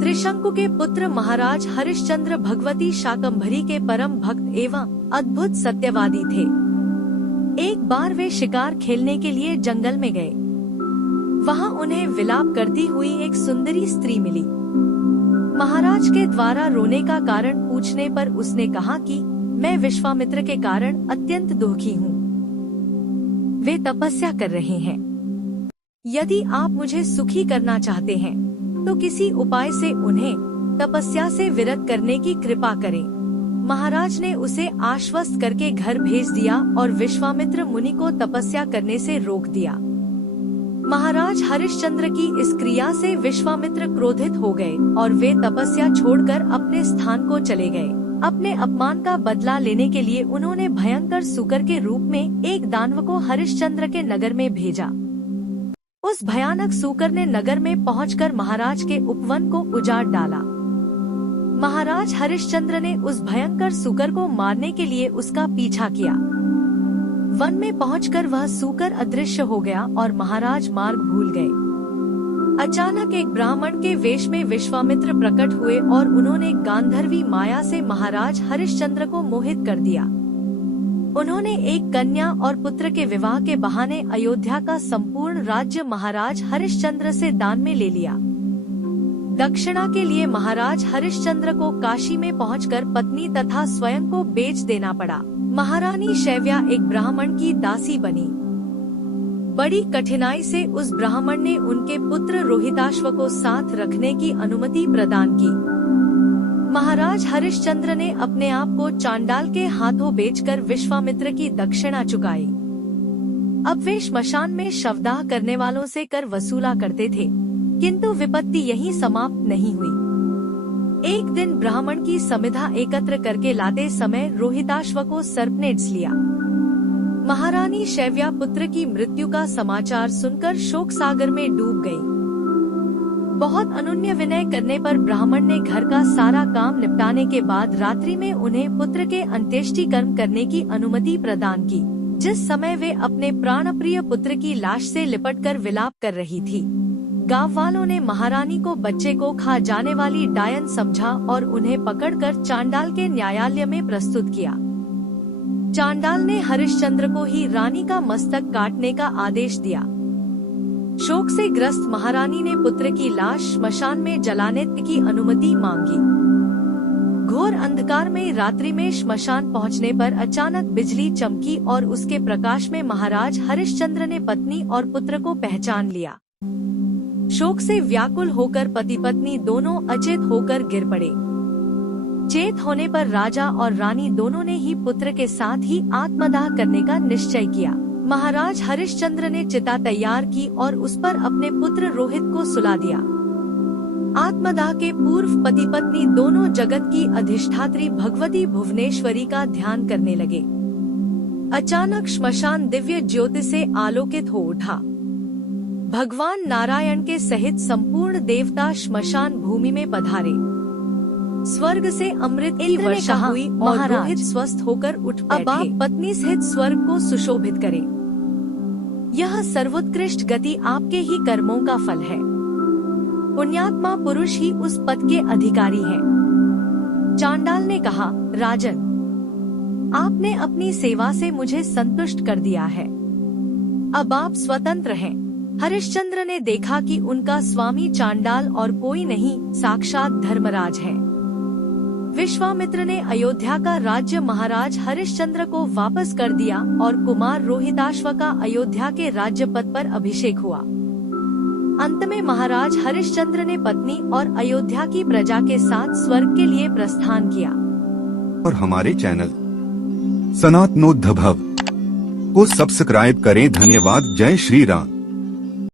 त्रिशंकु के पुत्र महाराज हरिश्चंद्र भगवती शाकंभरी के परम भक्त एवं अद्भुत सत्यवादी थे। एक बार वे शिकार खेलने के लिए जंगल में गए। वहां उन्हें विलाप करती हुई एक सुंदरी स्त्री मिली। महाराज के द्वारा रोने का कारण पूछने पर उसने कहा कि मैं विश्वामित्र के कारण अत्यंत दुखी हूँ। वे तपस्या कर रहे हैं। यदि आप मुझे सुखी करना चाहते हैं तो किसी उपाय से उन्हें तपस्या से विरत करने की कृपा करें। महाराज ने उसे आश्वस्त करके घर भेज दिया और विश्वामित्र मुनि को तपस्या करने से रोक दिया। महाराज हरिश्चंद्र की इस क्रिया से विश्वामित्र क्रोधित हो गए और वे तपस्या छोड़कर अपने स्थान को चले गए। अपने अपमान का बदला लेने के लिए उन्होंने भयंकर सूकर के रूप में एक दानव को हरिश्चंद्र के नगर में भेजा। उस भयानक सूकर ने नगर में पहुंचकर महाराज के उपवन को उजाड़ डाला। महाराज हरिश्चंद्र ने उस भयंकर सूकर को मारने के लिए उसका पीछा किया। वन में पहुंचकर वह सूकर अदृश्य हो गया और महाराज मार्ग भूल गए। अचानक एक ब्राह्मण के वेश में विश्वामित्र प्रकट हुए और उन्होंने गांधर्वी माया से महाराज हरिश्चंद्र को मोहित कर दिया। उन्होंने एक कन्या और पुत्र के विवाह के बहाने अयोध्या का संपूर्ण राज्य महाराज हरिश्चंद्र से दान में ले लिया। दक्षिणा के लिए महाराज हरिश्चंद्र को काशी में पहुंचकर पत्नी तथा स्वयं को बेच देना पड़ा। महारानी शैव्या एक ब्राह्मण की दासी बनी। बड़ी कठिनाई से उस ब्राह्मण ने उनके पुत्र रोहिताश्व को साथ रखने की अनुमति प्रदान की। महाराज हरिश्चंद्र ने अपने आप को चांडाल के हाथों बेचकर विश्वामित्र की दक्षिणा चुकाई। अब वे श्मशान में शवदाह करने वालों से कर वसूला करते थे, किंतु विपत्ति यहीं समाप्त नहीं हुई। एक दिन ब्राह्मण की समिधा एकत्र करके लाते समय रोहिताश्व को सर्प ने डस लिया। महारानी शैव्या पुत्र की मृत्यु का समाचार सुनकर शोक सागर में डूब गई। बहुत अनुन्य विनय करने पर ब्राह्मण ने घर का सारा काम निपटाने के बाद रात्रि में उन्हें पुत्र के अंत्येष्टि कर्म करने की अनुमति प्रदान की। जिस समय वे अपने प्राणप्रिय पुत्र की लाश से लिपटकर विलाप कर रही थी, गांव वालों ने महारानी को बच्चे को खा जाने वाली डायन समझा और उन्हें पकड़कर चांडाल के न्यायालय में प्रस्तुत किया। चांडाल ने हरिश्चंद्र को ही रानी का मस्तक काटने का आदेश दिया। शोक से ग्रस्त महारानी ने पुत्र की लाश श्मशान में जलाने की अनुमति मांगी। घोर अंधकार में रात्रि में श्मशान पहुंचने पर अचानक बिजली चमकी और उसके प्रकाश में महाराज हरिश्चंद्र ने पत्नी और पुत्र को पहचान लिया। शोक से व्याकुल होकर पति पत्नी दोनों अचेत होकर गिर पड़े। चेत होने पर राजा और रानी दोनों ने ही पुत्र के साथ ही आत्मदाह करने का निश्चय किया। महाराज हरिश्चंद्र ने चिता तैयार की और उस पर अपने पुत्र रोहित को सुला दिया। आत्मदाह के पूर्व पति पत्नी दोनों जगत की अधिष्ठात्री भगवती भुवनेश्वरी का ध्यान करने लगे। अचानक श्मशान दिव्य ज्योति से आलोकित हो उठा। भगवान नारायण के सहित संपूर्ण देवता श्मशान भूमि में पधारे। स्वर्ग से अमृत की वर्षा हुई और रोहित स्वस्थ होकर उठ बैठे। अब आप पत्नी सहित स्वर्ग को सुशोभित करें। यह सर्वोत्कृष्ट गति आपके ही कर्मों का फल है। पुण्यात्मा पुरुष ही उस पद के अधिकारी हैं। चांडाल ने कहा, राजन, आपने अपनी सेवा से मुझे संतुष्ट कर दिया है। अब आप स्वतंत्र हैं। हरिश्चंद्र ने देखा कि उनका स्वामी चांडाल और कोई नहीं, साक्षात धर्मराज है। विश्वामित्र ने अयोध्या का राज्य महाराज हरिश्चंद्र को वापस कर दिया और कुमार रोहिताश्व का अयोध्या के राज्य पद पर अभिषेक हुआ। अंत में महाराज हरिश्चंद्र ने पत्नी और अयोध्या की प्रजा के साथ स्वर्ग के लिए प्रस्थान किया। और हमारे चैनल सनातनोद्भव को सब्सक्राइब करें। धन्यवाद। जय श्री राम।